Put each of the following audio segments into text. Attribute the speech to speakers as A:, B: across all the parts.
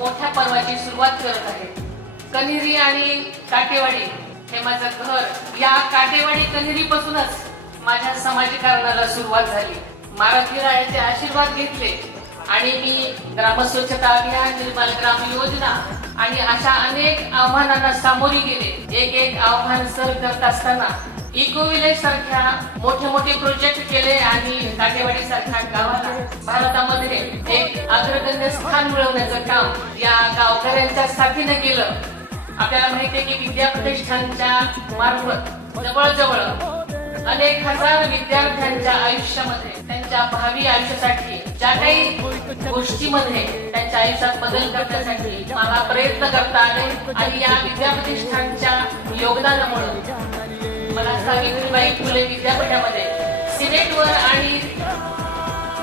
A: मोठ्या पर्वाची सुरुवात करत आहे. कन्हेरी आणि काटेवाडी हे माझं घर. या काटेवाडी कन्हेरी पासूनच माझ्या समाजीकरणाला सुरुवात झाली. महाराज याचे आशीर्वाद घेतले आणि मी ग्रामस्वच्छता अभियान निर्मल ग्राम योजना आणि अशा अनेक आव्हानांना सामोरी गेले. एक एक आव्हान सर करत असताना इको विलेज सारख्या मोठे मोठे प्रोजेक्ट केले आणि काटेवाडी सारख्या गावाला भारतामध्ये अग्रगण्य स्थान मिळवण्याचं काम या गावकऱ्यांच्या साथीनं केलं. आपल्याला माहिती आहे की विद्या प्रतिष्ठानच्या मार्फत जवळजवळ अनेक हजार विद्यार्थ्यांच्या आयुष्यामध्ये त्यांच्या भावी आयुष्यासाठी ज्या काही गोष्टीमध्ये त्यांच्या आयुष्यात बदल करण्यासाठी मला प्रयत्न करता आले आणि या विद्या प्रतिष्ठानच्या योगदानामुळे मला सावित्रीबाई फुले विद्यापीठामध्ये सिनेटवर आणि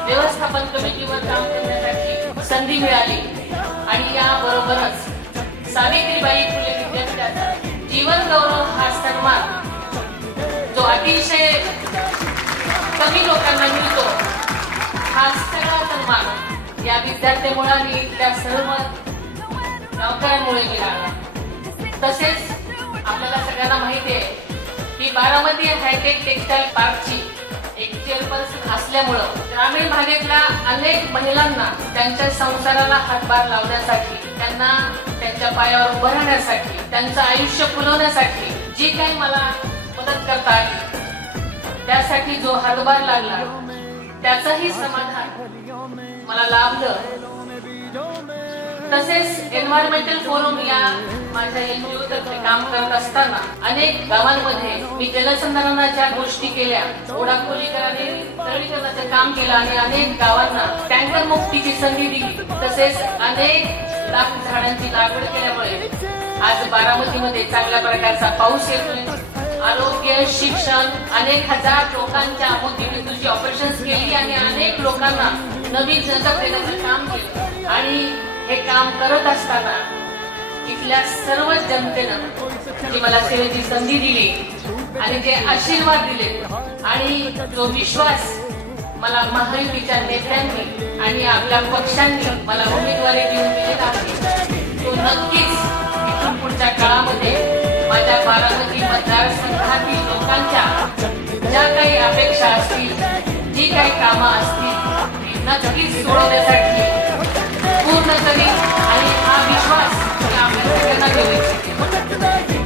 A: व्यवस्थापन कमिटीवर काम करण्यासाठी संधी मिळाली. आणि या बरोबरच सावित्रीबाई फुले विद्यापीठाचा जीवन गौरव हा सन्मान जो अतिशय कमी लोकांना मिळतो हा सगळा सन्मान या विद्यार्थ्यामुळे आणि त्या सर्व गावकऱ्यांमुळे मिळाला. तसेच आपल्याला सगळ्यांना माहिती आहे की बारामती हायटेक टेक्सटाईल पार्कची असल्यामुळं ग्रामीण भागातल्या अनेक महिलांना त्यांच्या संसाराला हातभार लावण्यासाठी त्यांना त्यांच्या पायावर उभं राहण्यासाठी त्यांचं आयुष्य फुलवण्यासाठी जी काही मला मदत करता आली त्यासाठी जो हातभार लागला त्याचंही समाधान मला लाभलं. तसेच एन्व्हायरमेंटल फोरम या माझ्या एनजीओ तर्फे काम करत असताना अनेक गावांमध्ये मी जलसंधारणाच्या गोष्टी केल्या. ओढाखोलीकरणाने सरळीकरणाचं काम केलं आणि अनेक गावांना टँकर मुक्तीची संधी दिली. तसेच अनेक लाख झाडांची लागवड केल्यामुळे आज बारामतीमध्ये चांगल्या प्रकारचा पाऊस येतोय. आरोग्य शिक्षण अनेक हजार लोकांच्या मोतीबिंदूची ऑपरेशन केली आणि अनेक लोकांना नवीन जगत देण्याचं काम केलं. हे काम करत असताना इथल्या सर्व जनतेनं जी मला सेवेची संधी दिली आणि जे आशीर्वाद दिले आणि जो विश्वास मला महायुतीच्या नेत्यांनी आणि आपल्या पक्षांनी मला उमेदवारी देऊन दिलेला आहे तो नक्कीच इथून पुढच्या काळामध्ये माझ्या बारामती मतदारसंघातील लोकांच्या ज्या काही अपेक्षा असतील जी काही कामं असतील ती नक्कीच सोडवण्यासाठी 그, 사랑이